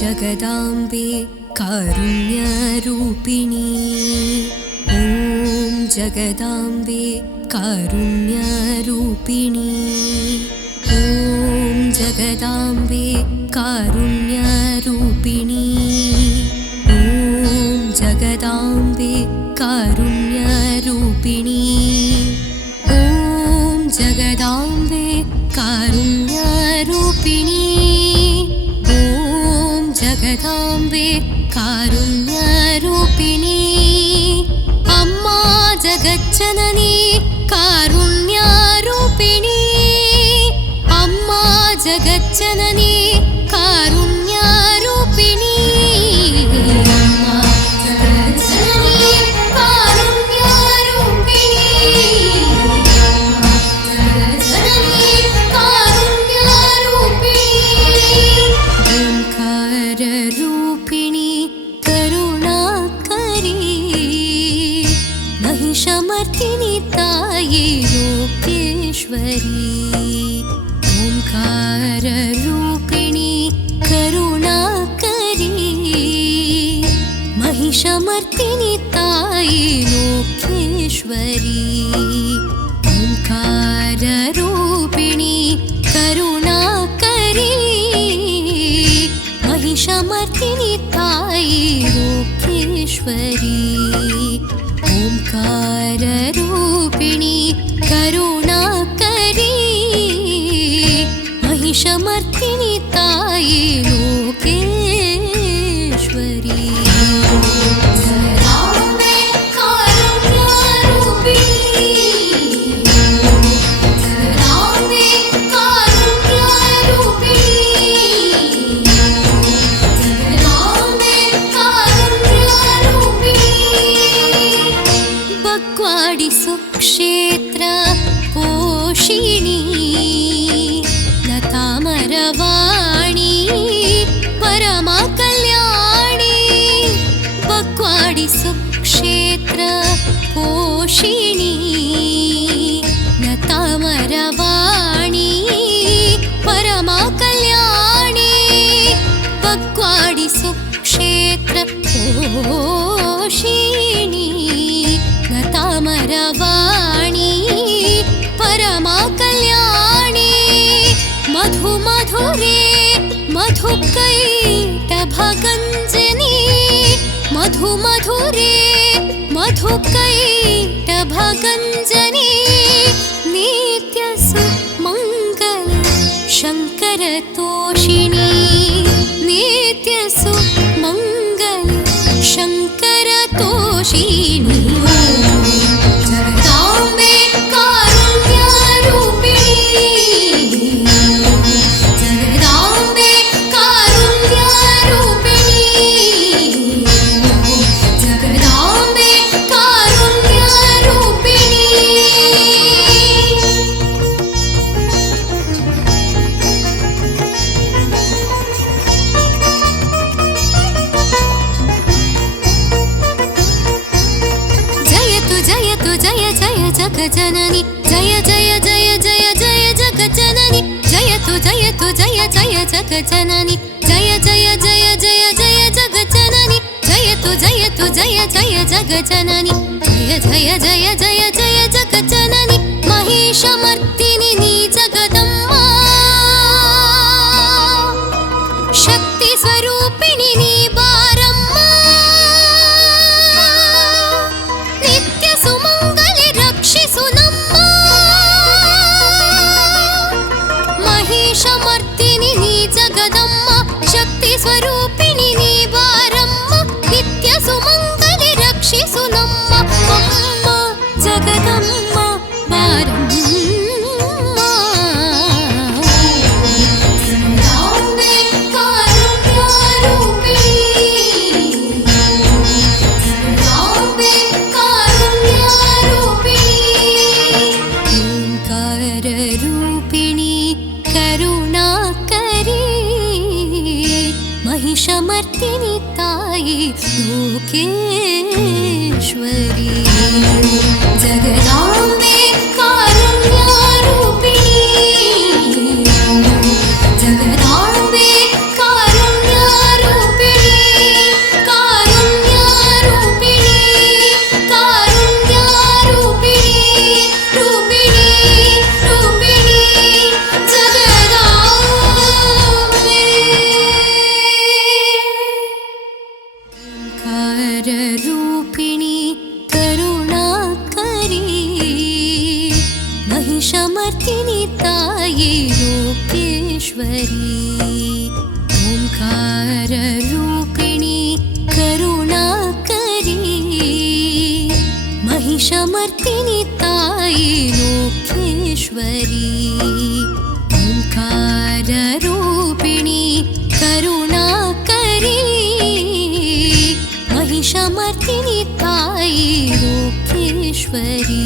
जगदाम्बे कारुण्यरूपिणी। ॐ जगदाम्बे कारुण्यरूपिणी। ॐ जगदाम्बे कारुण्यरूपिणी। ॐ जगदाम्बे कारुण्यरूपिणी ओङ्काररूपिणी करुणाकरी महिषमर्दिनि तायि लोकेश्वरी ओङ्काररूपिणी करुणाकरी महिषमर्दिनि तायि लोकेश्वरी ओङ्काररूपिणी लोकेश्वरी ओङ्काररूपिणी लतामरवाणी परमा कल्याणी बग्वाडि सुक्षेत्र पोषिणी मधुरे मधुकैटभगञ्जनी नित्यसु मङ्गल शङ्करतोषिणी नित्यसु मङ्गल शङ्करतोषिणी जगजननि जय जय जय जय जय जगजननि जयतु जयतु जय जय जय जगजननि जय जय जय जय जय जगजननि जयतु जयतु जय जय जय जगजननि जय जय जय जय जय जगजननि महिषमर्दिनि जगदम्म बारम्म जगदाम्बे कारुण्यरूपिणी जगदाम्बे कारुण्यरूपिणी ओङ्काररूपिणी करुणाकरी महिषमर्दिनि तायि लोकेश्वरी जगदाम्बे कारुण्यरूपिणी ओङ्काररूपिणी करुणाकरी महिषमर्दिनि तायि लोकेश्वरी